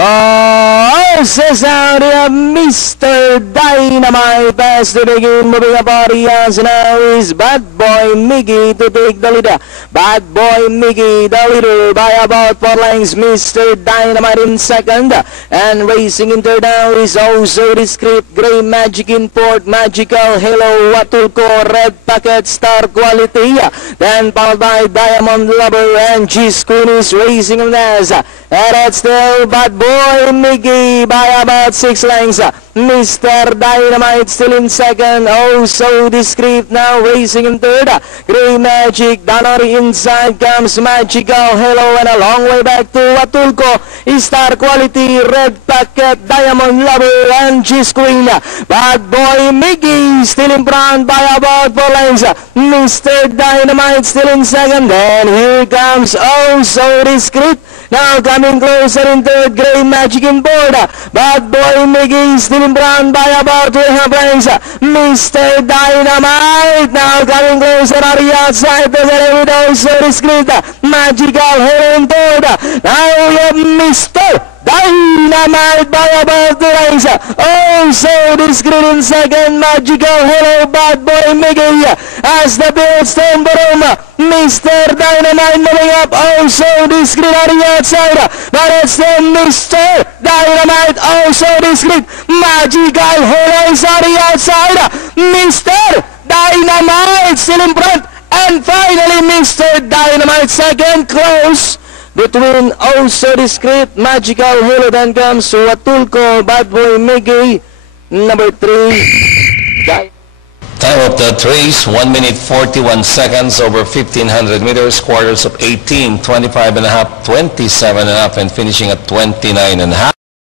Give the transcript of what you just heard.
Oh, says out here, Mr. Dynamite has to begin moving up audience. Now is Bad Boy Mickey to take the leader. Bad Boy Mickey, the leader by about 4 lengths. Mr. Dynamite in second. And racing in third now is also Discreet, Gray Magic in fourth. Magical Hello, Watulco, Red Packet, Star Quality. Then followed by Diamond Lover and G-Screen is racing in last. And it's still Bad Boy Mickey by about 6 lengths. Mr. Dynamite still in second. Oh, so Discreet now racing in third. Gray Magic, Danori inside comes Magical Hello, and a long way back to Watulco. Star Quality, Red Packet, Diamond Lover, and G-Screen. Bad Boy Mickey still in front by about 4 lengths. Mr. Dynamite still in second. And here comes oh, so Discreet. Now coming closer in third, Gray Magic in board. Bad Boy Mickey still in front by about 2.5 lengths. Mr. Dynamite now coming closer on the outside. With also Discreet, Magical Hello in third. Now we have Mr. Dynamite by about 2 lengths. Oh, so Discreet in second. Magical Hello, Bad Boy Mickey as the Billstone Boom. Mr. Dynamite moving up. Oh, so Discreet on the outside. But it's then Mr. Dynamite. Oh, so Discreet. Magical Hello is on the outside. Mr. Dynamite still in front. And finally, Mr. Dynamite second, close between oh, so Discreet, Magical Hello, then comes Watulco, Bad Boy Mickey, number 3. Time of the race, 1 minute 41 seconds over 1,500 meters, quarters of 18, 25 and a half, 27 and a half, and finishing at 29 and a half.